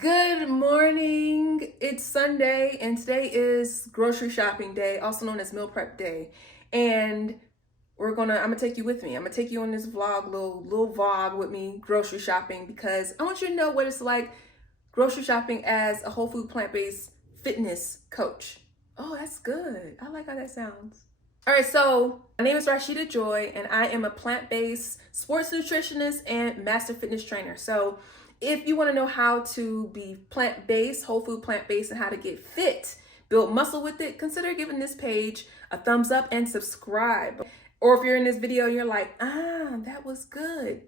Good morning. It's Sunday and today is grocery shopping day, also known as meal prep day. And I'm gonna take you with me. I'm gonna take you on this vlog, little vlog with me, grocery shopping, because I want you to know what it's like grocery shopping as a whole food plant-based fitness coach. Oh, that's good. I like how that sounds. All right, so my name is Rasheeta Joy and I am a plant-based sports nutritionist and master fitness trainer. So if you want to know how to be plant-based, whole food plant-based, and how to get fit, build muscle with it, consider giving this page a thumbs up and subscribe. Or if you're in this video and you're like, that was good,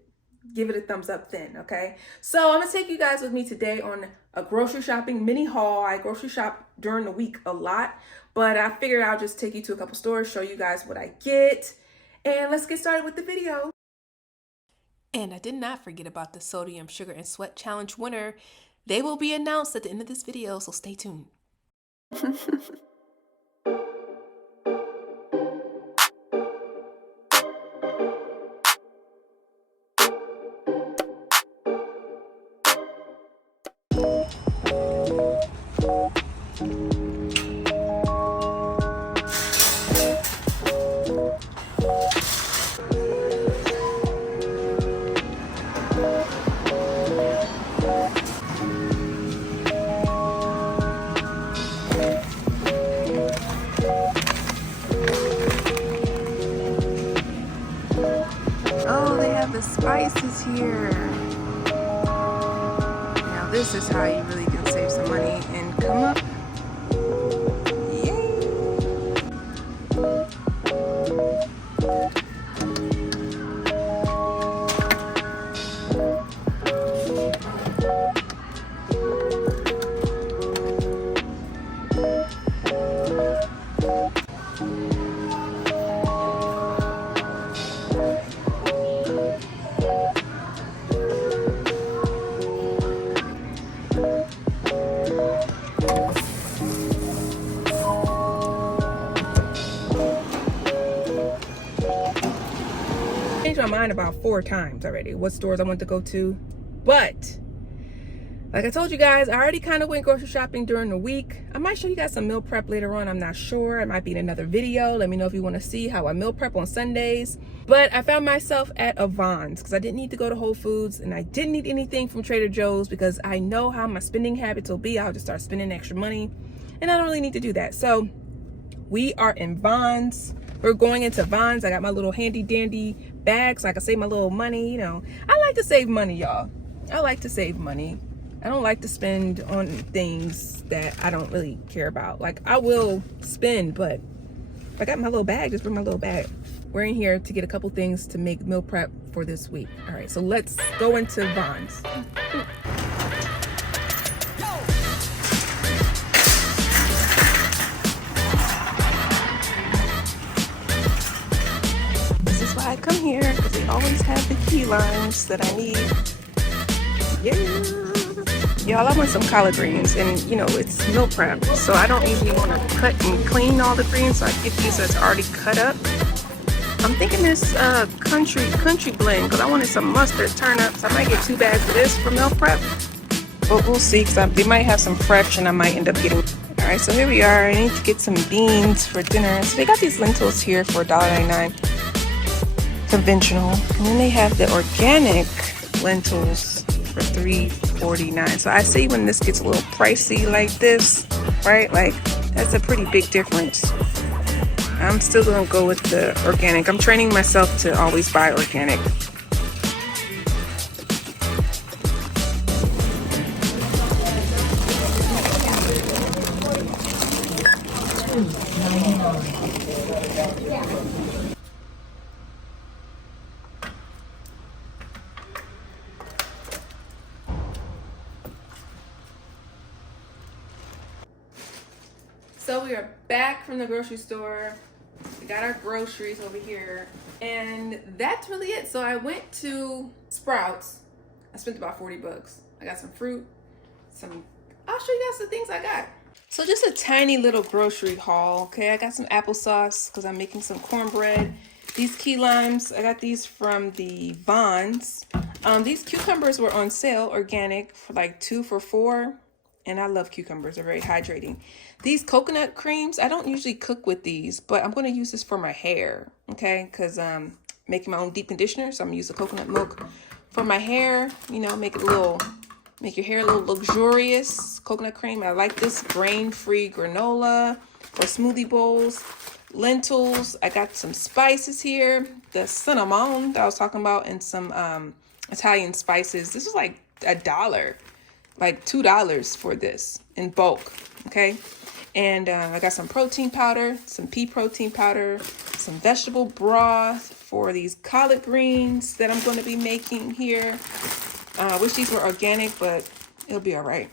give it a thumbs up then, okay? So I'm gonna take you guys with me today on a grocery shopping mini haul. I grocery shop during the week a lot, but I figured I'll just take you to a couple stores, show you guys what I get, and let's get started with the video. And I did not forget about the Sodium, Sugar, and Sweat Challenge winner. They will be announced at the end of this video, so stay tuned. Oh, they have the spices here. Now this is how you really can save some money and come up. Yay! Changed my mind about 4 times already what stores I want to go to, but like I told you guys, I already kind of went grocery shopping during the week. I might show you guys some meal prep later on. I'm not sure. It might be in another video. Let me know if you want to see how I meal prep on Sundays. But I found myself at a Vons because I didn't need to go to Whole Foods and I didn't need anything from Trader Joe's because I know how my spending habits will be. I'll just start spending extra money and I don't really need to do that. So we are in Vons. We're going into Vons. I got my little handy dandy bag so I can save my little money. You know, I like to save money, y'all. I like to save money. I don't like to spend on things that I don't really care about. Like, I will spend, but if I got my little bag, just bring my little bag. We're in here to get a couple things to make meal prep for this week. All right, so let's go into Vons. This is why I come here, because they always have the key limes that I need. Yeah. Y'all, I want some collard greens, and you know, it's meal prep, so I don't usually want to cut and clean all the greens, so I get these that's already cut up. I'm thinking this country blend, because I wanted some mustard turnips. I might get 2 bags of this for meal prep, but we'll see, because they might have some fresh, and I might end up getting. All right, so here we are. I need to get some beans for dinner. So they got these lentils here for $1.99, conventional, and then they have the organic lentils for $3.49. So I see when this gets a little pricey like this, right? Like, that's a pretty big difference. I'm still gonna go with the organic. I'm training myself to always buy organic. So we are back from the grocery store. We got our groceries over here, and that's really it. So I went to Sprouts. I spent about 40 bucks. I got some fruit, I'll show you guys the things I got. So just a tiny little grocery haul, okay? I got some applesauce because I'm making some cornbread. These key limes, I got these from the Vons. These cucumbers were on sale, organic, for like 2 for $4. And I love cucumbers, they're very hydrating. These coconut creams, I don't usually cook with these, but I'm going to use this for my hair, okay? Because making my own deep conditioner, so I'm going to use the coconut milk for my hair. You know, make your hair a little luxurious. Coconut cream, I like this. Grain-free granola or smoothie bowls. Lentils, I got some spices here. The cinnamon that I was talking about, and some Italian spices. This is like $1, like $2 for this in bulk, okay? And I got some protein powder, some pea protein powder, some vegetable broth for these collard greens that I'm going to be making here. I wish these were organic, but it'll be all right.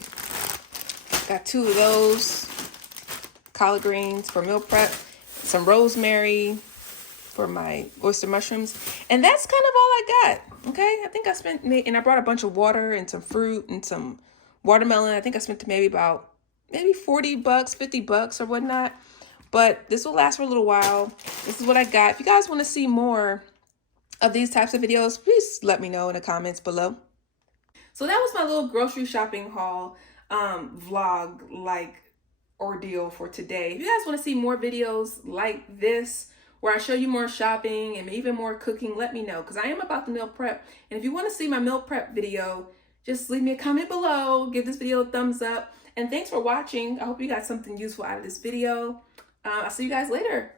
Got 2 of those collard greens for meal prep, some rosemary for my oyster mushrooms, and that's kind of all I got. Okay, I think I spent, and I brought a bunch of water and some fruit and some watermelon. I think I spent maybe $40, $50 or whatnot. But this will last for a little while. This is what I got. If you guys want to see more of these types of videos, please let me know in the comments below. So that was my little grocery shopping haul vlog like ordeal for today. If you guys want to see more videos like this, where I show you more shopping and even more cooking, let me know, because I am about to meal prep. And if you want to see my meal prep video, just leave me a comment below, give this video a thumbs up, and thanks for watching. I hope you got something useful out of this video. I'll see you guys later.